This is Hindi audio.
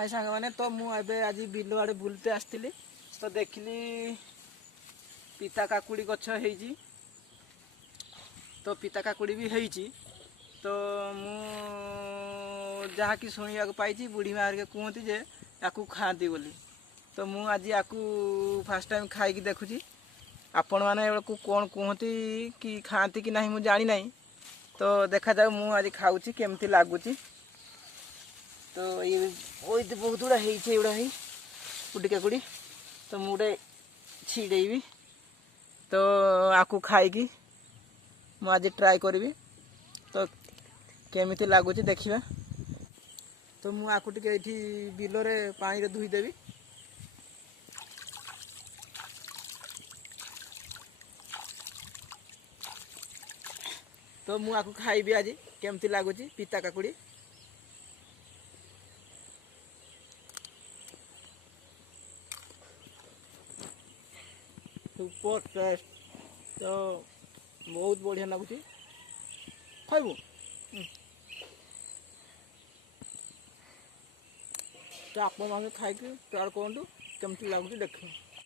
हाय सांग मैंने तो मुझे आज बिल आड़े बुलते आसती तो देखली पिता काकुड़ी गछ है तो पिता काकुड़ी भी है तो जहाँ कि शुणा पाई बुढ़ी माँ कहते जे याकू खाती बोली तो मु आज याकू फास्ट टाइम खाई देखुची आपण मैंने कौन कहती कि खाती कि नहीं मुझे जानी ना तो देखा जाऊ मु आज खाऊची केमती लगुच तो ये बहुत गुड़ा होड़ा है कुड़ी काकुड़ी तो मुझे छिड़ेबी तो आपको खाई मुझे ट्राए करी तो केमिति लगुच देखा तो मुझे ये बिलरे पानी धोईदेवी तो मुझे खाइबी आज केमती लगुच पिता काकुड़ी सुपर टेस्ट तो बहुत बढ़िया लगुच खाइबू तो आप खाई ट्राए करूँ केमती लगुच देख।